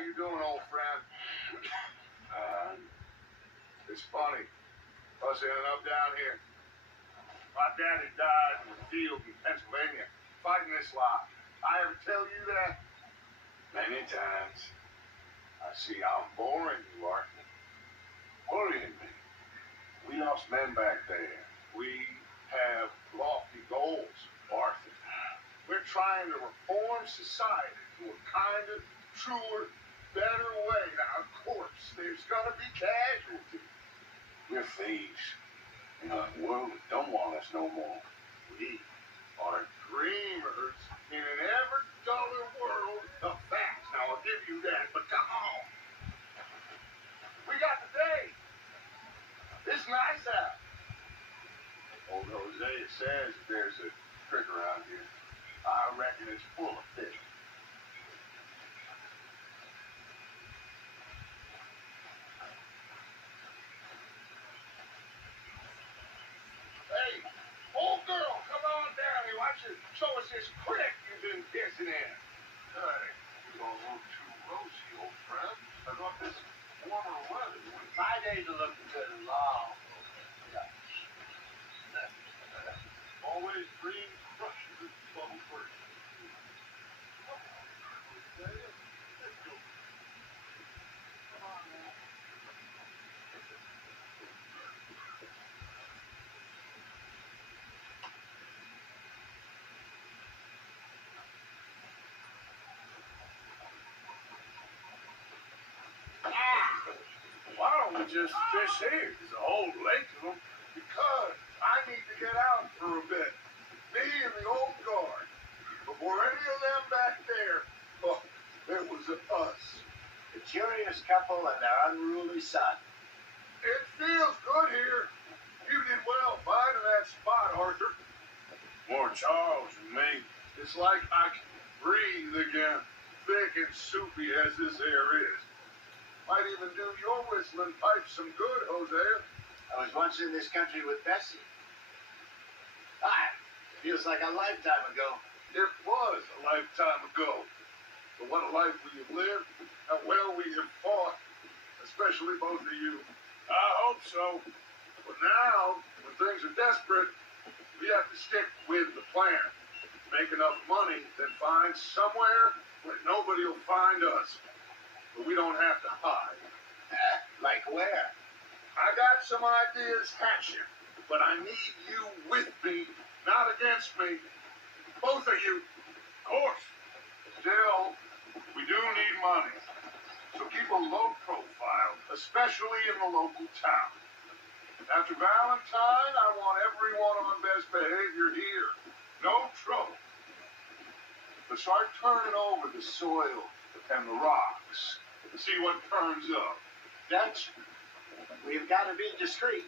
you doing, old friend? It's funny. Us ending up down here. My daddy died in the field in Pennsylvania, fighting this lot. I ever tell you that? Many times. I see how boring you are. Worrying me. We lost men back there. We have lofty goals, Arthur. We're trying to reform society to a kinder, truer, better way. Now, of course, there's gonna be casualties. We're thieves in a world that don't want us no more. We are dreamers in an ever duller world of facts. Now, I'll give you that, but come on. We got the day. It's nice out. Old Hosea says there's a trick around here. I reckon it's full of fish. Hey, old girl, come on down here. Why don't you show us this crick you've been kissing in? Hey, you don't look too rosy, old friend. I thought this warmer weather. My days are looking good and long. Always green crushes bubble first. Why don't we just fish here? There's a whole lake of them. Because I need to get out for a bit. Me and the old guard. Before any of them back there, oh, it was us. The curious couple and their unruly son. It feels good here. You did well finding that spot, Arthur. More Charles and me. It's like I can breathe again. Thick and soupy as this air is. Might even do your whistling pipe some good, Hosea. I was once in this country with Bessie. Feels like a lifetime ago. It was a lifetime ago. But what a life we have lived. How well we have fought. Especially both of you. I hope so. But now, when things are desperate, we have to stick with the plan. Make enough money, then find somewhere where nobody will find us. But we don't have to hide. Like where? I got some ideas hatching, but I need you with me, not against me. Both of you. Of course. Still, we do need money. So keep a low profile, especially in the local town. After Valentine, I want everyone on best behavior here. No trouble. But start turning over the soil and the rocks to see what turns up. Dutch, we've got to be discreet.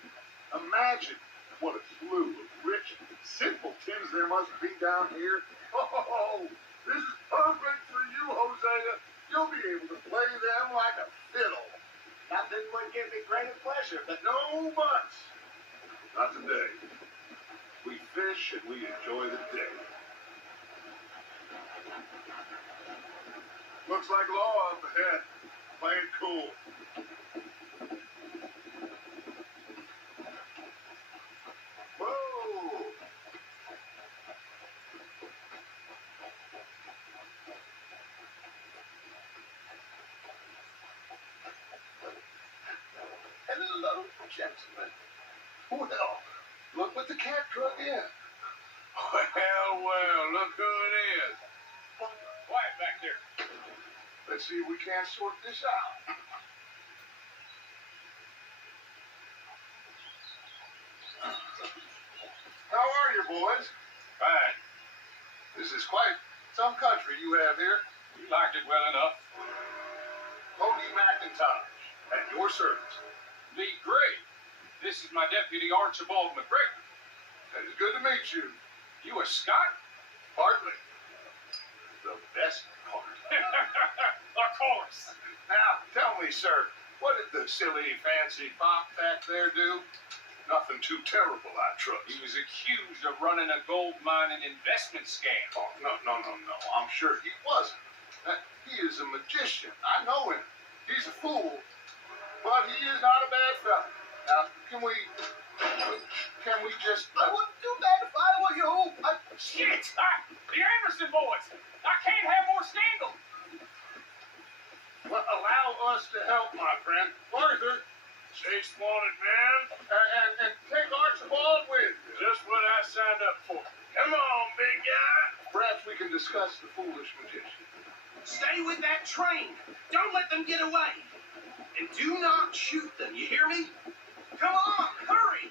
Imagine what a slew of rich simpletons there must be down here. Oh, this is perfect for you, Hosea. You'll be able to play them like a fiddle. Nothing would give me greater pleasure, but No buts. Not today. We fish and we enjoy the day. Looks like law up ahead. Play it cool. Whoa! Hello, gentlemen. Well, look what the cat drug in. Well, look who it is. Quiet back there. Let's see if we can't sort this out. How are you, boys? Fine. This is quite some country you have here. You liked it well enough. Cody McIntosh, at your service. Lee Gray. This is my deputy Archibald McGregor. It is good to meet you. You a Scot? Partly. The best part. Of course. Now, tell me, sir, what did the silly, fancy fop back there do? Nothing too terrible, I trust. He was accused of running a gold mine and investment scam. Oh, no. I'm sure he wasn't. He is a magician. I know him. He's a fool, but he is not a bad fellow. Now, can we just... I wouldn't do that if I were you. Shit! The Anderson boys! I can't have more scandal! Well, allow us to help, my friend. Arthur, Chase wanted, man. and take Archibald with you. Just what I signed up for. Come on, big guy. Perhaps we can discuss the foolish magician. Stay with that train. Don't let them get away. And do not shoot them. You hear me? Come on, hurry.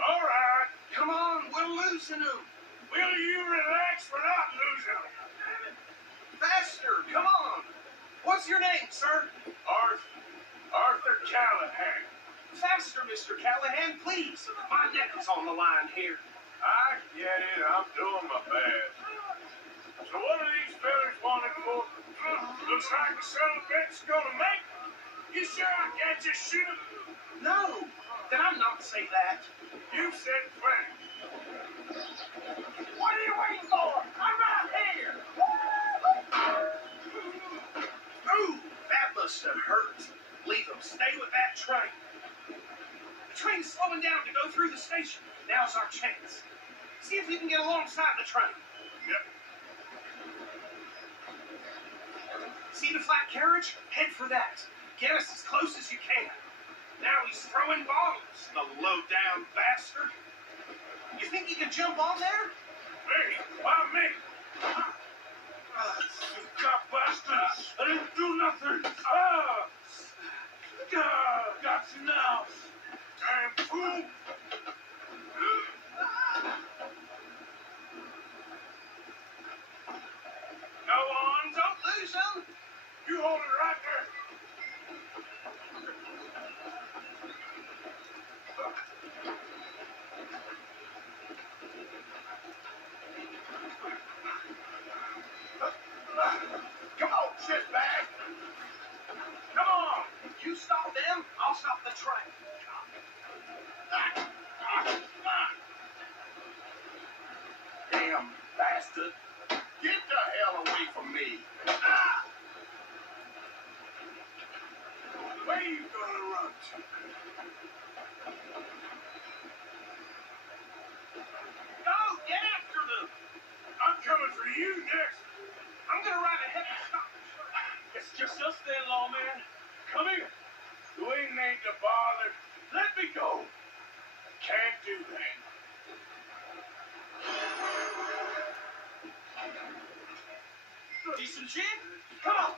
All right. Come on, we're losing them. Will you relax? We're not losing them. Faster, come on. What's your name, sir? Arthur Callahan. Faster, Mr. Callahan, please. My neck is on the line here. I get it. I'm doing my best. So what are these fellas wanted for? Looks like the son of a bitch's gonna make it. You sure I can't just shoot him? No, did I not say that? You said plenty. What are you waiting for? I'm right here. Ooh, that must have hurt. Leave them. Stay with that train. The train's slowing down to go through the station. Now's our chance. See if you can get alongside the train. Yep. See the flat carriage? Head for that. Get us as close as you can. Now he's throwing bombs, the low-down bastard. You think you can jump on there? Hey, why me? You got bastards! I didn't do nothing! Got you now! Damn fool! Go on, don't lose them. You hold it right there! Come on, shitbag. Come on. You stop them, I'll stop the train. Damn bastard. Get the hell away from me. Where you gonna run to? Go, get after them. I'm coming for you next! I'm gonna ride ahead and stop. It's just us then, lawman. Come here. You ain't need to bother. Let me go. Can't do that. Decent jig? Come on.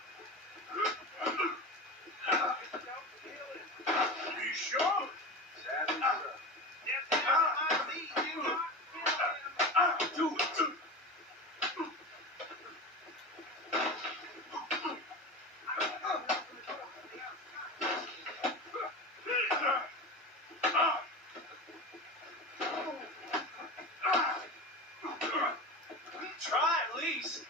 You sure? Do it. Try at least.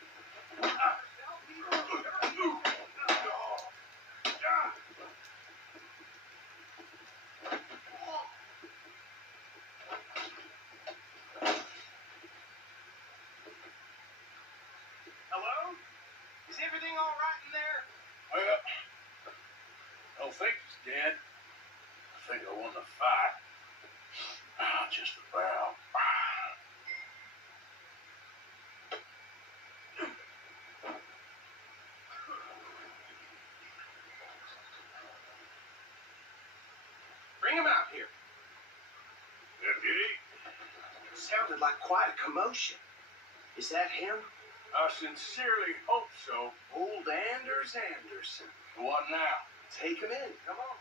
Hello? Is everything all right in there? Well, I don't think he's dead. I think I won the fight. Just about. Bring him out here. Deputy, Sounded like quite a commotion. Is that him? I sincerely hope so. Old Anders Anderson. What now? Take him in. Come on.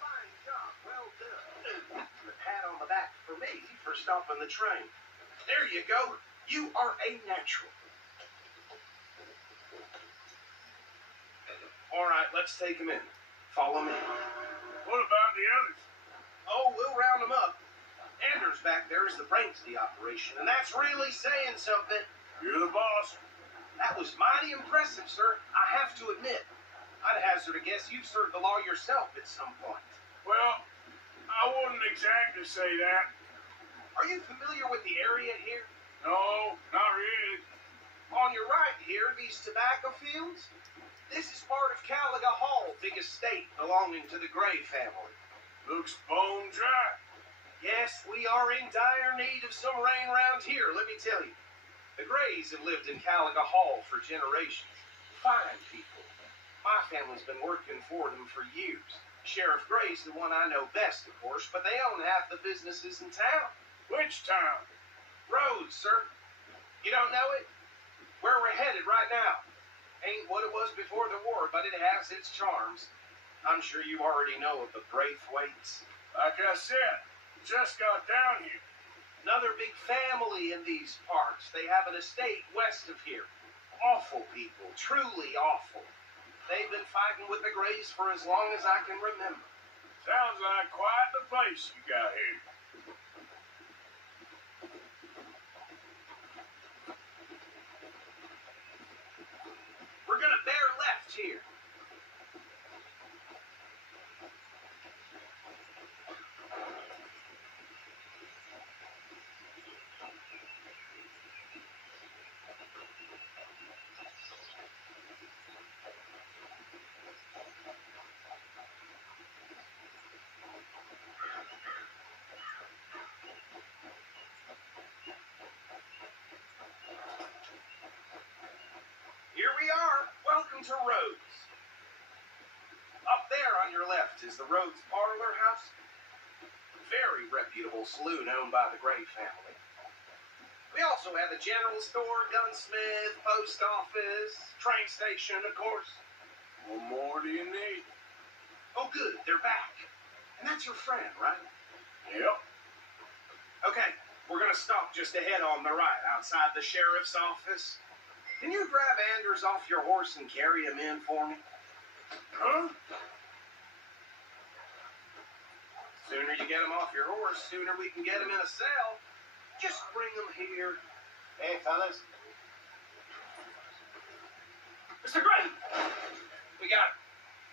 Fine job. Well done. The pat on the back for me for stopping the train. There you go. You are a natural. All right, let's take him in. Follow me. What about the others? Oh, we'll round them up. Anders back there is the brains of the operation, and that's really saying something. You're the boss. That was mighty impressive, sir. I have to admit. I'd hazard a guess you've served the law yourself at some point. Well, I wouldn't exactly say that. Are you familiar with the area here? No, not really. On your right here, these tobacco fields. This is part of Caliga Hall, big estate belonging to the Gray family. Looks bone dry. Yes, we are in dire need of some rain around here, let me tell you. The Grays have lived in Caliga Hall for generations. Fine people. My family's been working for them for years. Sheriff Gray's the one I know best, of course, but they own half the businesses in town. Which town? Rhodes, sir. You don't know it? Where we're headed right now. Ain't what it was before the war, but it has its charms. I'm sure you already know of the Braithwaites. Like I said, just got down here. Another big family in these parts. They have an estate west of here. Awful people, truly awful. They've been fighting with the Grays for as long as I can remember. Sounds like quite the place you got here. We're gonna bear left here. Here we are. Welcome to Rhodes. Up there on your left is the Rhodes Parlor House. Very reputable saloon owned by the Gray family. We also have a general store, gunsmith, post office, train station, of course. What more do you need? Oh, good. They're back. And that's your friend, right? Yep. Okay. We're going to stop just ahead on the right outside the sheriff's office. Can you grab Anders off your horse and carry him in for me? Huh? Sooner you get him off your horse, sooner we can get him in a cell. Just bring him here. Hey, fellas. Mr. Gray! We got him.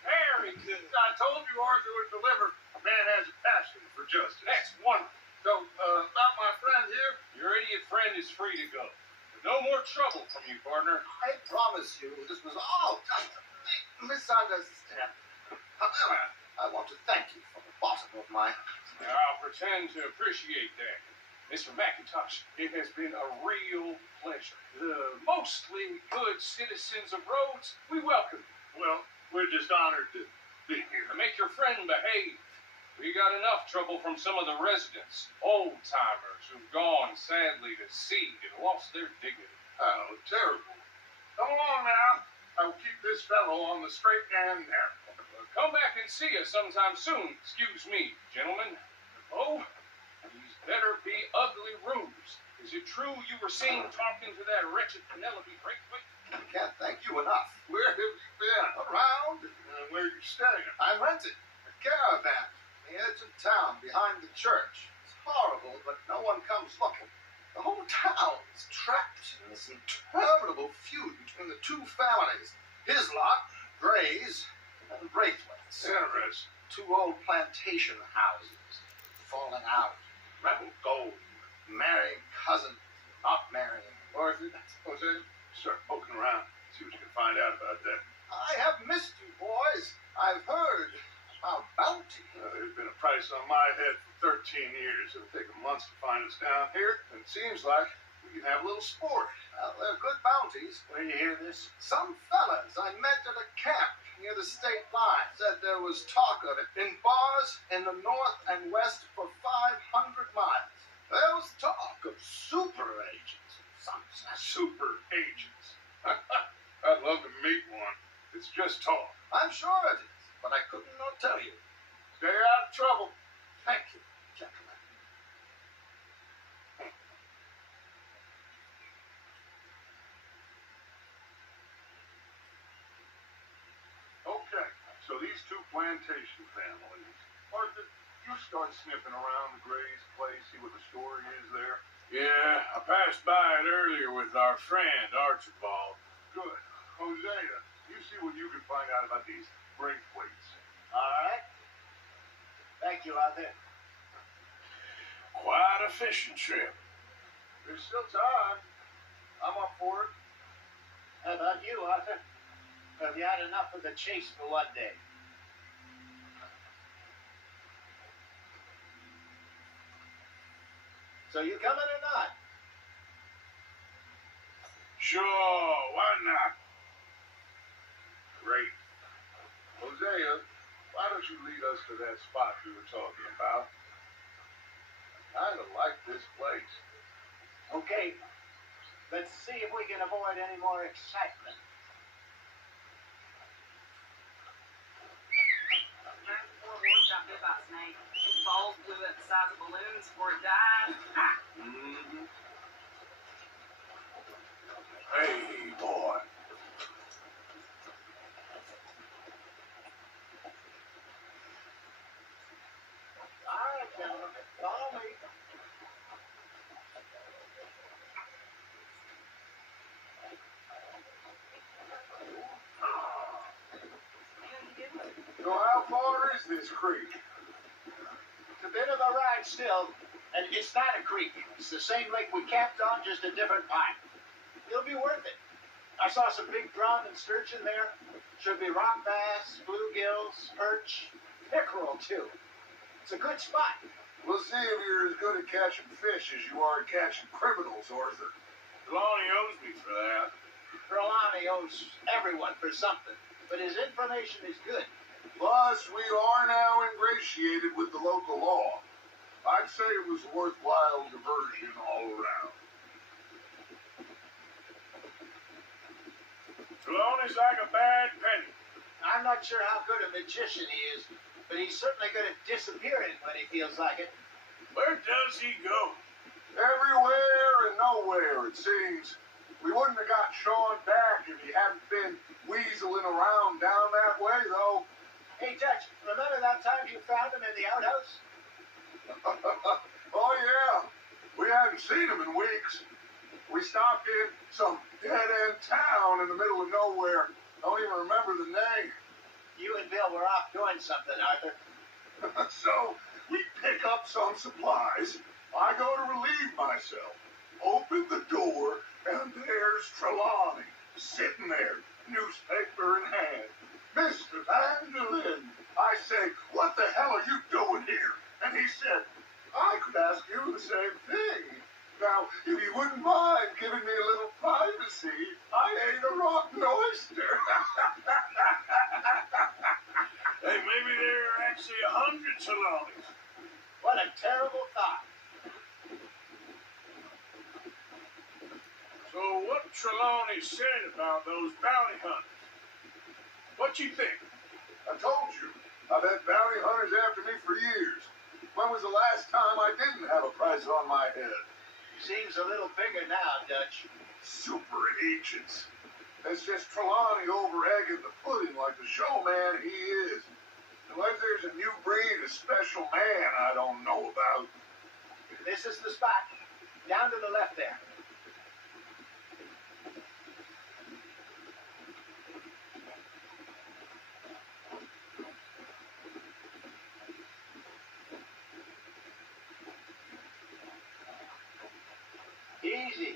Very good. I told you Arthur would deliver. A man has a passion for justice. That's wonderful. So, about my friend here, Your idiot friend is free to go. No more trouble from you, partner. I promise you this was all just a big misunderstanding. However, I want to thank you from the bottom of my heart. Now, I'll pretend to appreciate that. Mr. McIntosh, it has been a real pleasure. The mostly good citizens of Rhodes, we welcome you. well, we're just honored to be here. Now, make your friend behave. We got enough trouble from some of the residents, old-timers who've gone, sadly, to seed and lost their dignity. Oh, terrible. Come along now. I will keep this fellow on the straight and narrow. Come back and see us sometime soon. Excuse me, gentlemen. Oh, these better be ugly rooms. Is it true you were seen talking to that wretched Penelope Braithwaite? I can't thank you enough. Where have you been? Around, Where are you staying? I rented a caravan on the edge of town behind the church. It's horrible, but no one comes looking. The whole town is trapped in this interminable feud between the two families. His lot, Gray's, and Braithwaite's. Interesting. Two old plantation houses, falling out, rebel gold, marrying cousins, not marrying. Arthur, Jose, start poking around. See what you can find out about that. I have missed you, boys. I've heard about bounty. There's been a price on my head for 13 years. It'll take a month to find us down here, and it seems like we can have a little sport. Well, they're good bounties. Where you hear this? Some fellas I met at a camp near the state line said there was talk of it in bars in the north and west for 500 miles. There was talk of super agents. Some Super agents. I'd love to meet one. It's just talk. I'm sure it is, but I couldn't not tell you. Stay out of trouble. Thank you, gentlemen. Okay, so these two plantation families. Arthur, you start sniffing around the Gray's place, see what the story is there. Yeah, I passed by it earlier with our friend Archibald. Good. Hosea, you see what you can find out about these Braithwaites. All right. Thank you, Arthur. Quite a fishing trip. There's still time. I'm up for it. How about you, Arthur? Have you had enough of the chase for one day? So you coming or not? Sure, why not? Great. Hosea, why don't you lead us to that spot we were talking about? I kind of like this place. Okay. Let's see if we can avoid any more excitement. Right before Rhodes got bit by a snake, his balls blew up the size of balloons before it died. Mm-hmm. Hey, boy. All right, gentlemen. Follow me. So how far is this creek? It's a bit of a ride still, and it's not a creek. It's the same lake we camped on, just a different part. It'll be worth it. I saw some big drum and sturgeon there. Should be rock bass, bluegills, perch, pickerel too. It's a good spot. We'll see if you're as good at catching fish as you are at catching criminals, Arthur. Trelawny owes me for that. Trelawny owes everyone for something, but his information is good. Plus, we are now ingratiated with the local law. I'd say it was a worthwhile diversion all around. Trelawny's like a bad penny. I'm not sure how good a magician he is, but he's certainly good at disappearing when he feels like it. Where does he go? Everywhere and nowhere, it seems. We wouldn't have got Sean back if he hadn't been weaseling around down that way, though. Hey, Dutch, remember that time you found him in the outhouse? Oh, yeah. We hadn't seen him in weeks. We stopped in some dead-end town in the middle of nowhere. Don't even remember the name. You and Bill were off doing something, Arthur. So, we pick up some supplies. I go to relieve myself. Open the door, and there's Trelawny, sitting there, newspaper in hand. Mr. Vanderlyn. I say, what the hell are you doing here? And he said, I could ask you the same thing. Now, if you wouldn't mind giving me a little privacy, I ain't a rotten oyster. Hey, maybe there are actually 100 Trelawnys. What a terrible thought. So what Trelawny said about those bounty hunters? What you think? I told you, I've had bounty hunters after me for years. When was the last time I didn't have a price on my head? Seems a little bigger now, Dutch. Super agents. That's just Trelawny over-egging the pudding like the showman he is. Unless there's a new breed of special man I don't know about. This is the spot. Down to the left there. Easy.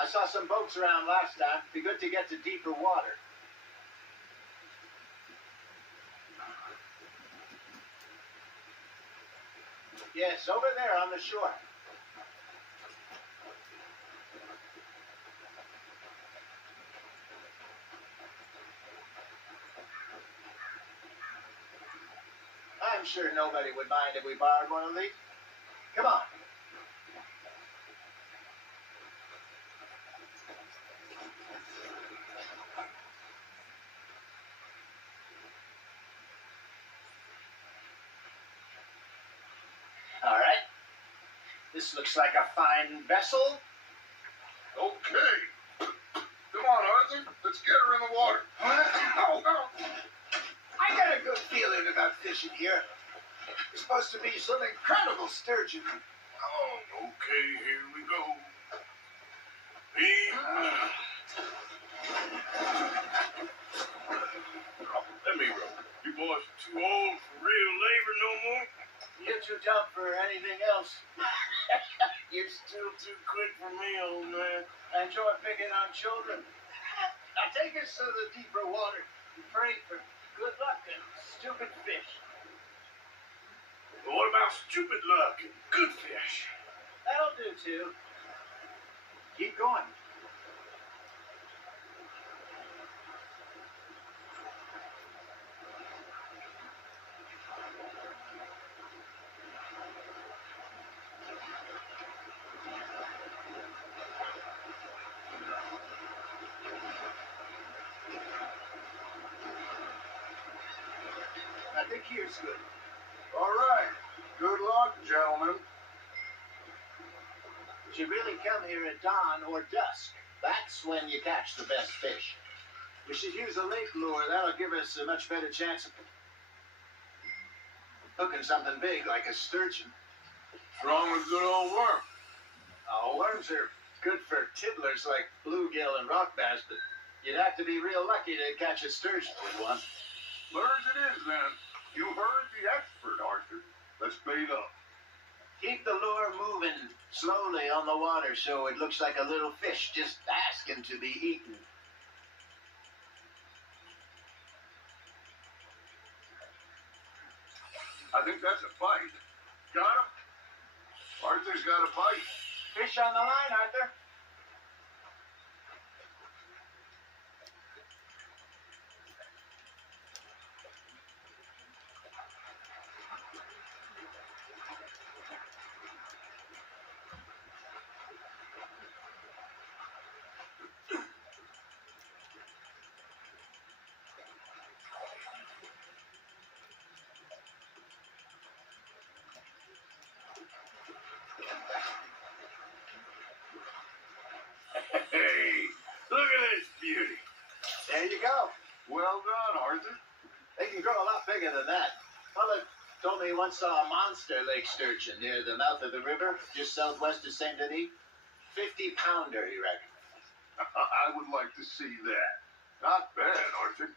I saw some boats around last time. Be good to get to deeper water. Yes, over there on the shore. I'm sure nobody would mind if we borrowed one of these. Come on. All right. This looks like a fine vessel. Okay. Come on, Arthur. Let's get her in the water. I got a good feeling about fishing here. It's supposed to be some incredible sturgeon. Oh, okay, here we go. Let me roll. You boys are too old for real labor no more. You're too dumb for anything else. You're still too quick for me, old man. I enjoy picking on children. Now take us to the deeper water and pray for good luck and stupid fish. But what about stupid luck and good fish? That'll do too. Keep going. I think here's good. All right. Good luck, gentlemen. You really come here at dawn or dusk. That's when you catch the best fish. We should use a lake lure. That'll give us a much better chance of hooking something big like a sturgeon. What's wrong with good old worm? Oh, worms are good for tiddlers like bluegill and rock bass, but you'd have to be real lucky to catch a sturgeon with one. Lures it is, then. You heard the expert, Arthur. Let's bait up. Keep the lure moving slowly on the water so it looks like a little fish just asking to be eaten. I think that's a bite. Got him? Arthur's got a bite. Fish on the line, Arthur. Hey, look at this beauty. There you go. Well done, Arthur. They can grow a lot bigger than that. Mother told me he once saw a monster lake sturgeon near the mouth of the river, just southwest of St. Denis. 50-pounder, he reckoned. I would like to see that. Not bad, Arthur.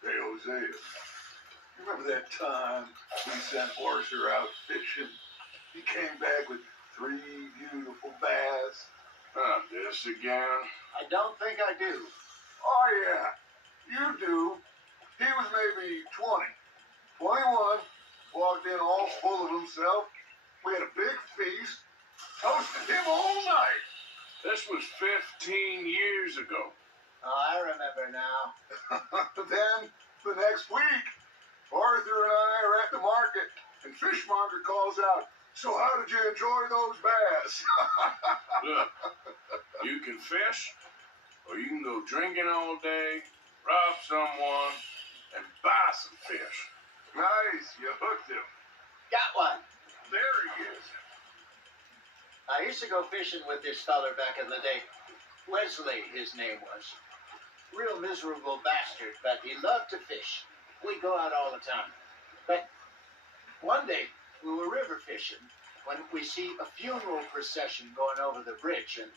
Hey, Hosea. You remember that time we sent Arthur out fishing? He came back with 3 beautiful bass. This again? I don't think I do. Oh, yeah. You do. He was maybe 20. 21. Walked in all full of himself. We had a big feast. Toasted him all night. This was 15 years ago. Oh, I remember now. Then, the next week, Arthur and I are at the market, and Fishmonger calls out, "So how did you enjoy those bass?" Look, you can fish, or you can go drinking all day, rob someone, and buy some fish. Nice, you hooked him. Got one. There he is. I used to go fishing with this feller back in the day. Wesley, his name was. Real miserable bastard, but he loved to fish. We'd go out all the time. But one day, we were river fishing when we see a funeral procession going over the bridge, and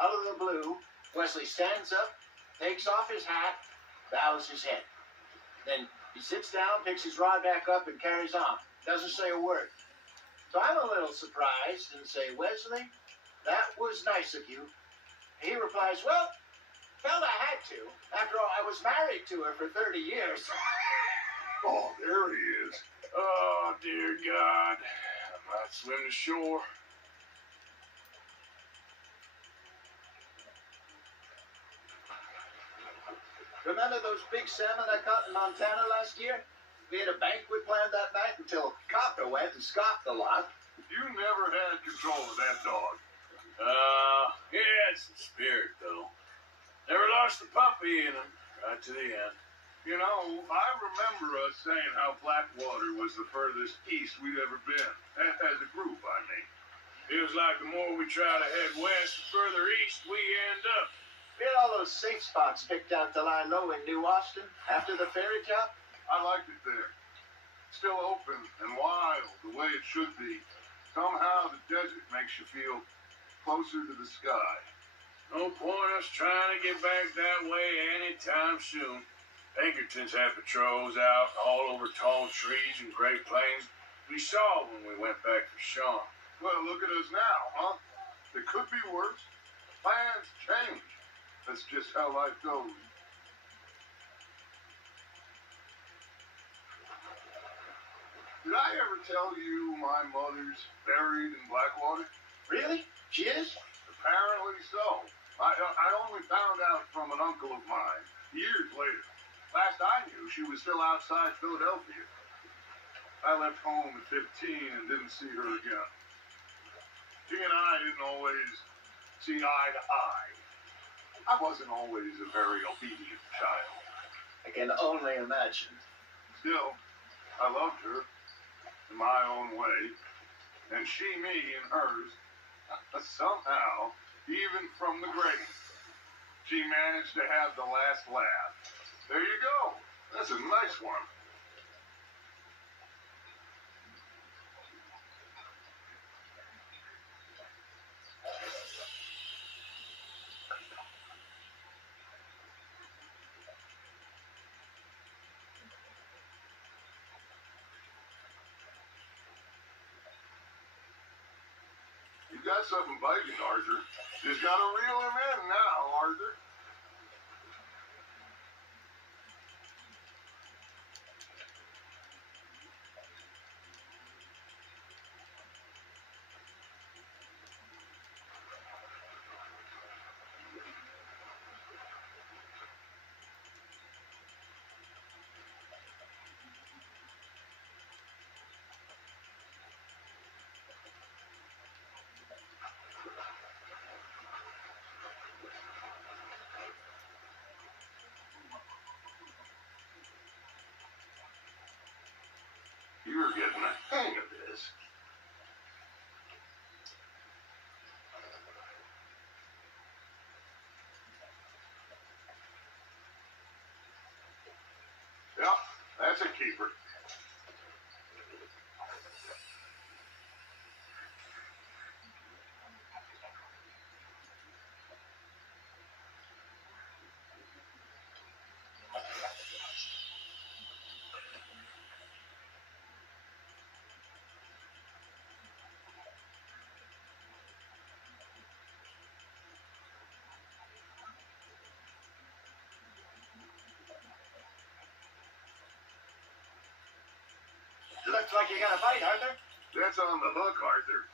out of the blue, Wesley stands up, takes off his hat, bows his head. Then he sits down, picks his rod back up, and carries on. Doesn't say a word. So I'm a little surprised and say, "Wesley, that was nice of you." He replies, "Well, felt I had to. After all, I was married to her for 30 years. Oh, there he is. Oh, dear God. I might swim to shore. Remember those big salmon I caught in Montana last year? We had a banquet planned that night until Copper went and scoffed a lot. You never had control of that dog. He had some spirit, though. Never lost the puppy in him, right to the end. You know, I remember us saying how Blackwater was the furthest east we'd ever been. As a group, I mean. Feels like the more we try to head west, the further east we end up. We had all those safe spots picked out to lie low in New Austin after the ferry job. I liked it there. Still open and wild, the way it should be. Somehow the desert makes you feel closer to the sky. No point us trying to get back that way anytime soon. Pinkertons had patrols out all over tall trees and Great Plains. We saw when we went back for Sean. Well, look at us now, huh? It could be worse. Plans change. That's just how life goes. Did I ever tell you my mother's buried in Blackwater? Really? She is? Apparently so. I only found out from an uncle of mine years later. Last I knew, she was still outside Philadelphia. I left home at 15 and didn't see her again. She and I didn't always see eye to eye. I wasn't always a very obedient child. I can only imagine. Still, I loved her in my own way, and she me in hers. Somehow, even from the grave, she managed to have the last laugh. There you go. That's a nice one. You got something biting, Arthur. Just gotta reel him in now, Arthur. You're getting the hang of this. Yep, that's a keeper. Looks like you got a bite, Arthur. That's on the hook, Arthur.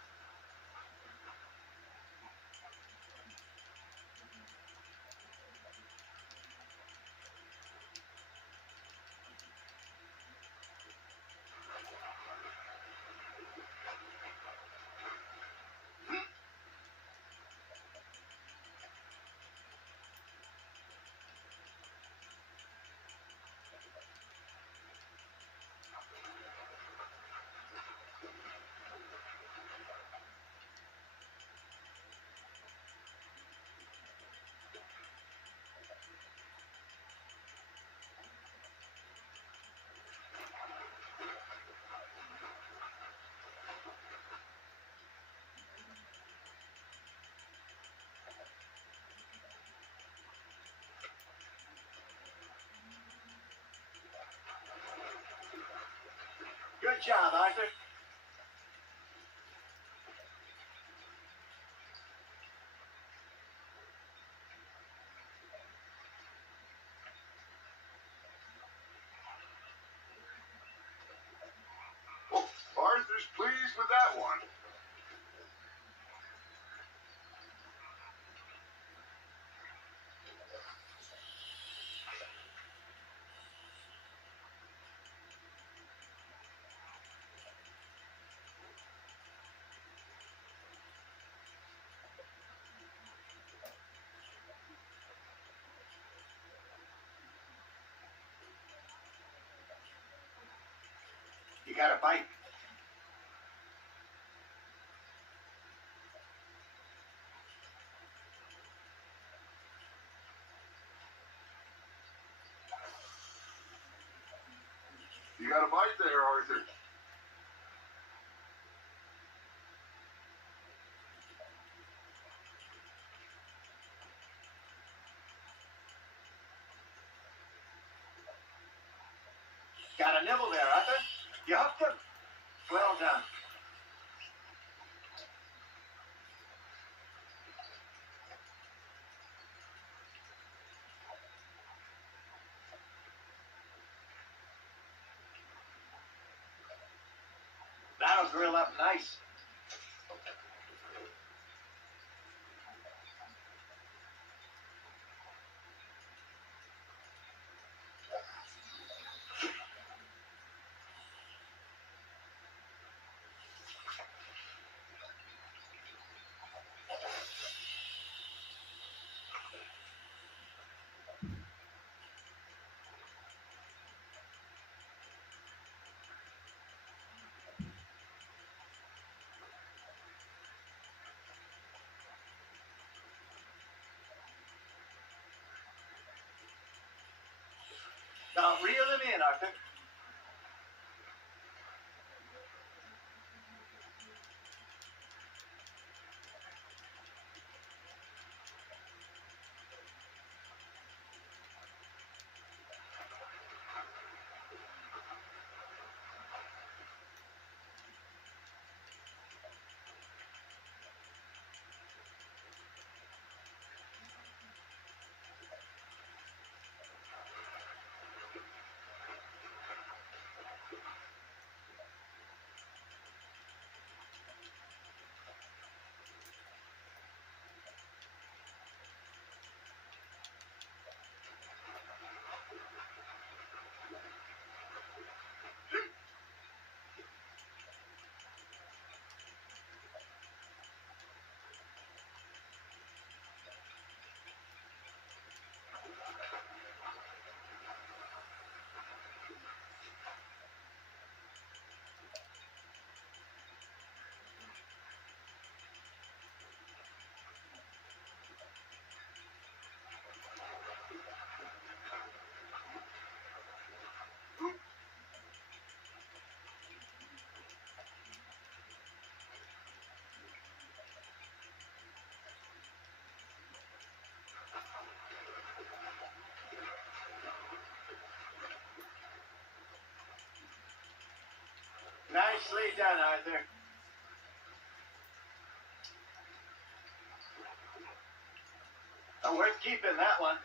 Good job, Arthur. Oh, Arthur's pleased with that one. You got a bite. You got a bite there, Arthur. I'll grill up nice. Now reel him in, Arthur. Nicely done, Arthur. Oh, worth keeping that one.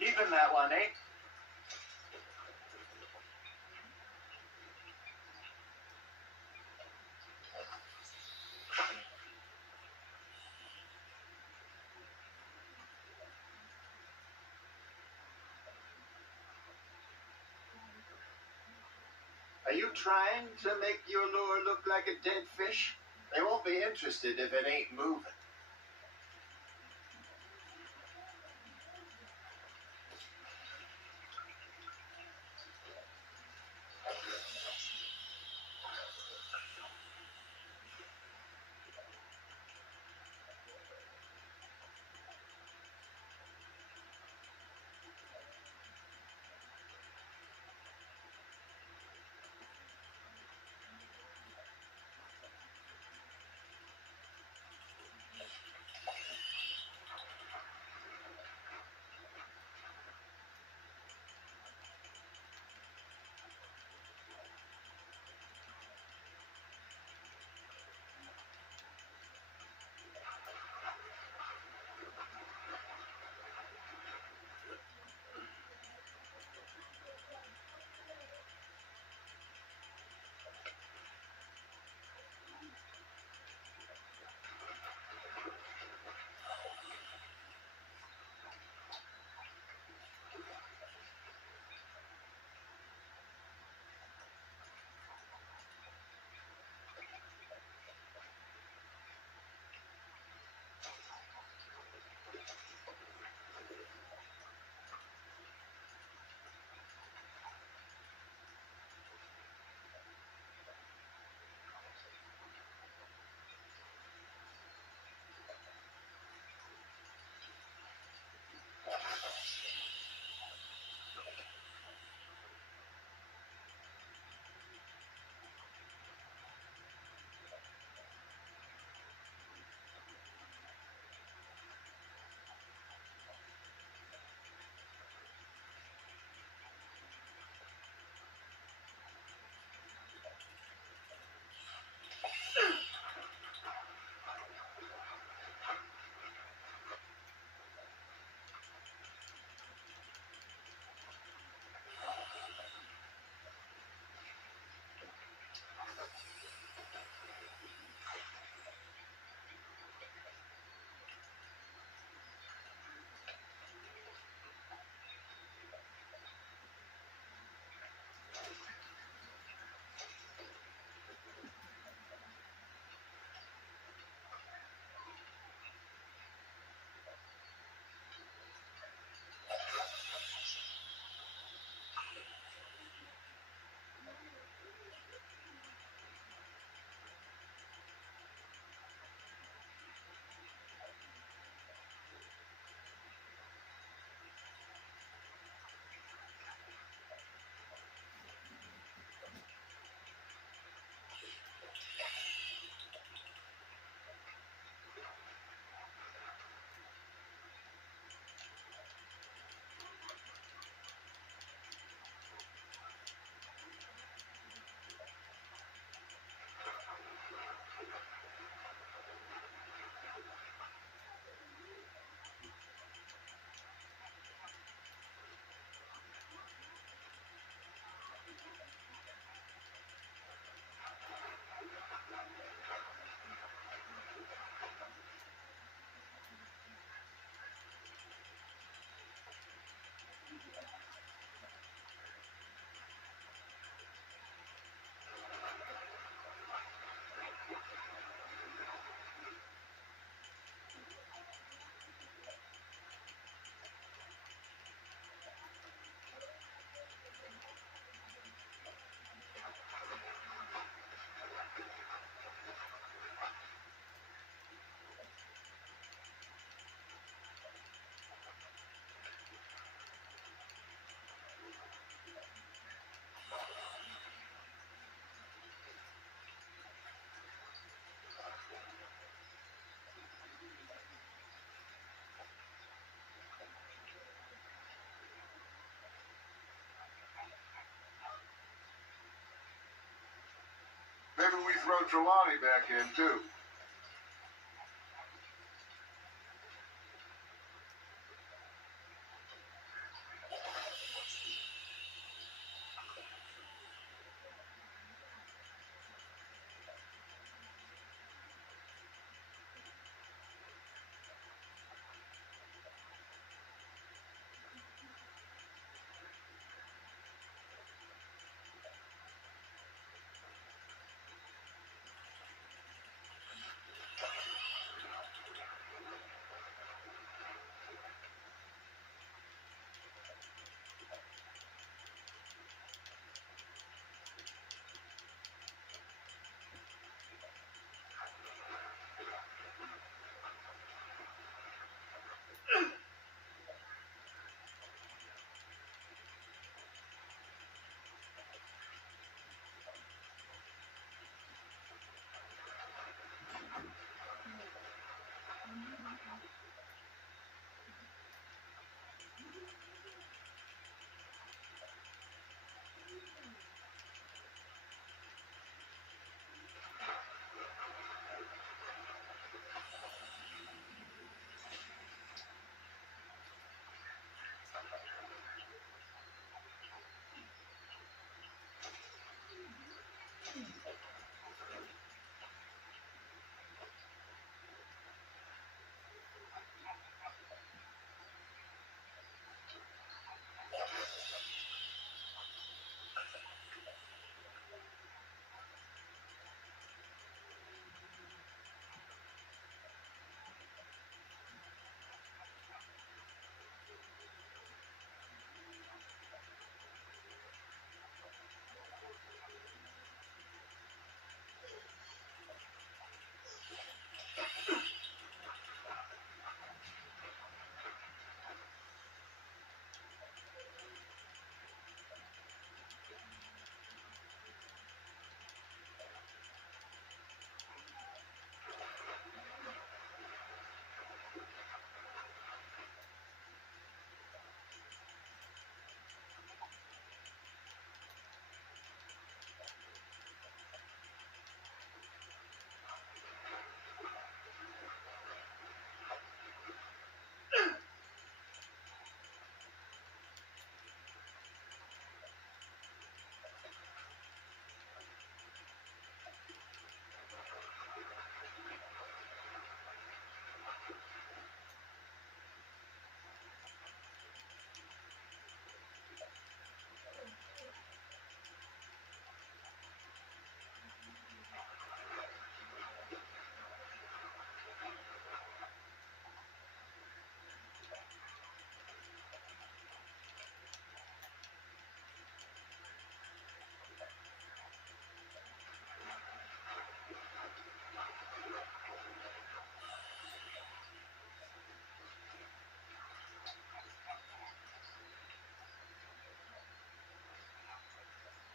Keeping that one, eh? Are you trying to make your lure look like a dead fish? They won't be interested if it ain't moving. who we throw Trelawny back in, too.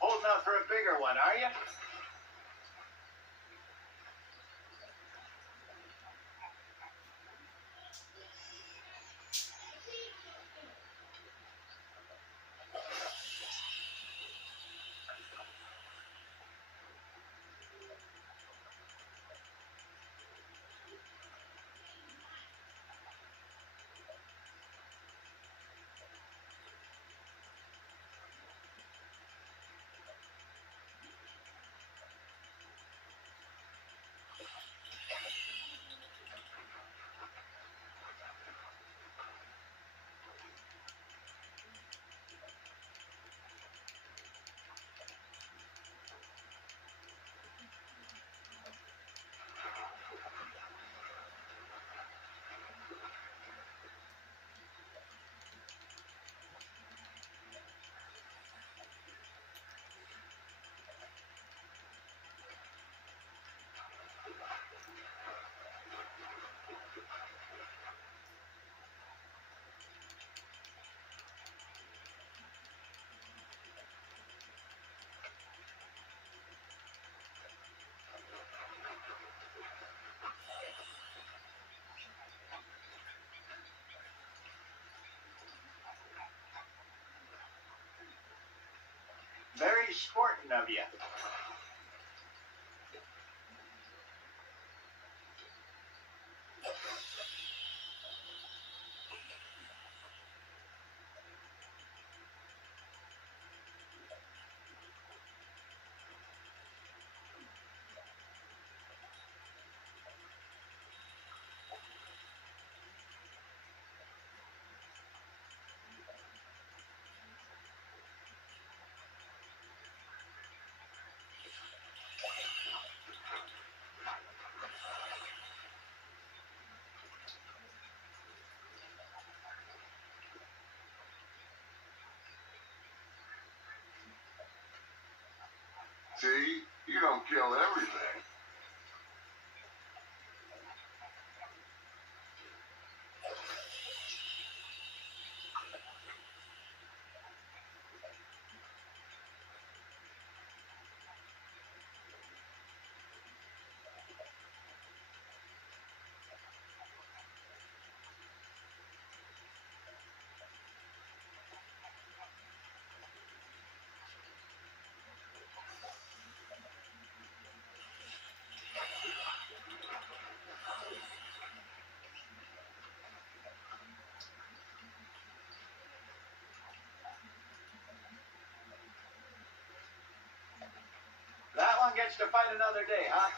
Holding out for a bigger one, are you? Very sporting of you. See? You don't kill everything. That one gets to fight another day, huh?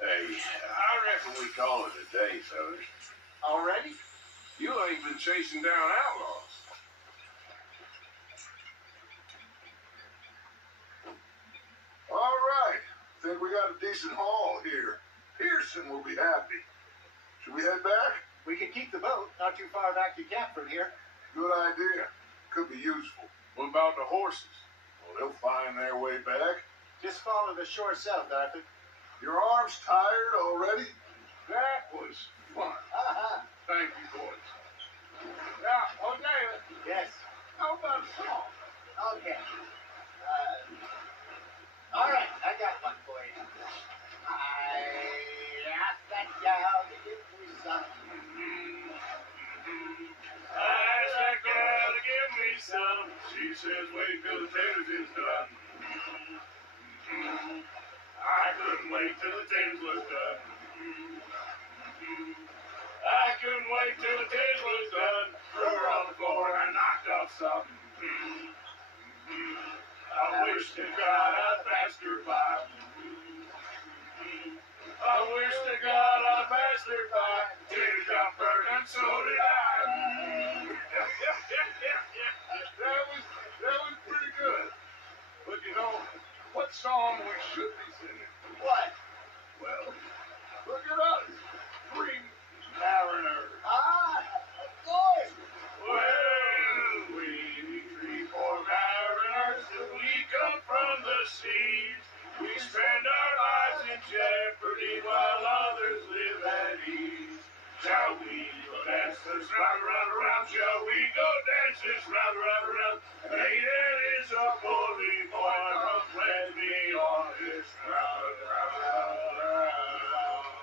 Hey, I reckon we call it a day, fellas. Already? You ain't been chasing down outlaws. All right. Think we got a decent haul here. Pearson will be happy. Should we head back? We can keep the boat not too far back to camp from here. Good idea. Could be useful. What about the horses? Well, they'll find their way back. Just follow the shore south, Arthur. Your arm's tired already? That was fun. Uh-huh. Thank you, boys. Now, Hosea, Yes. how about a song? Okay. All right, I got one for you. I asked that gal to give me some. Ask that gal to give me some. She says, wait till the taters is done. I couldn't wait till the taters was done. I couldn't wait till the taters was done. Threw her on the floor and I knocked off something. I wish to God I'd passed her by. I wish to God I'd passed her by. Taters got burned and so did I. That was pretty good. But you know, what song we should be singing? What? Well, look at us. 3 mariners. Ah, of course. Well, we 3 poor mariners, we come from the seas. We spend our lives in jeopardy while others live at ease. Shall we go dance this round, round, round? Shall we go dance this round, round, round? Hey, there is a bully boy, come pledge me on this round, round, round, round.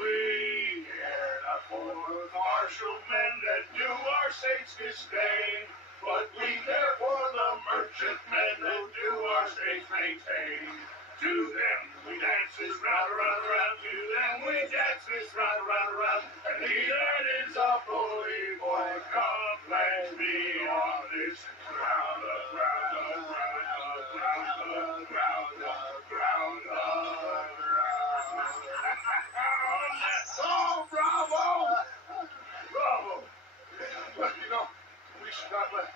We care not for the martial men that do our state's disdain, but we care for the merchant men that do our state's maintain. To them we dance this round, round, round. To them we dance this round, round, round. And he that is a bully boy, come pledge me on this round, round, round, round, round, round, round, round. Oh, bravo! Bravo! Well, you know, we should not let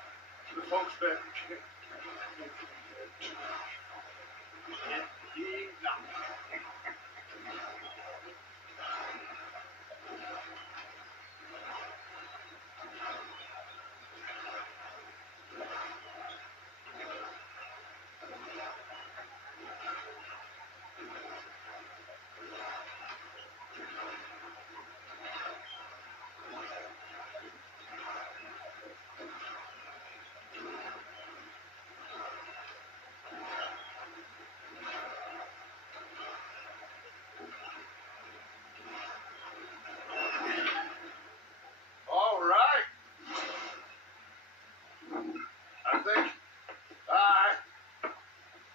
the folks back again. All right.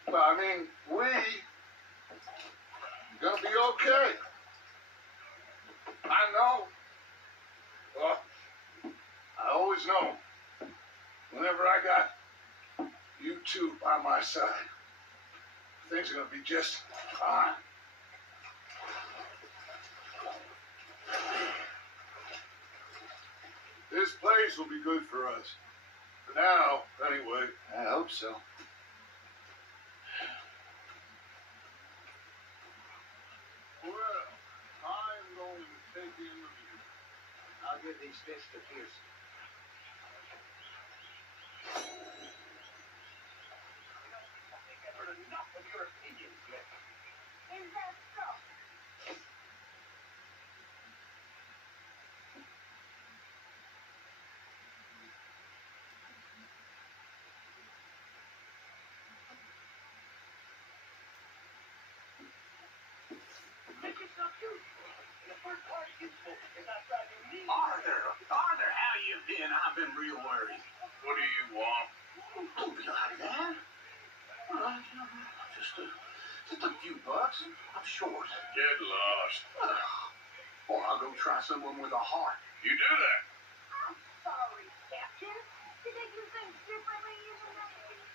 I think we gonna be okay. I know. Well, I always know. Whenever I got you two by my side, things are gonna be just fine. This place will be good for us. For now, anyway. I hope so. Well, I'm going to take in the view. I'll give these fish to Pearson. real worried. What do you want? Don't be like that. Just a few bucks. I'm short. Get lost. Or I'll go try someone with a heart. You do that. I'm sorry, Captain. Did they do things differently in the 90s?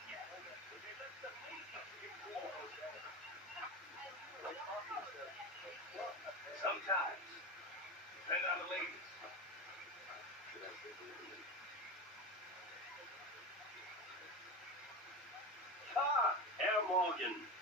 Sometimes. Depend on the ladies. Herr Morgan.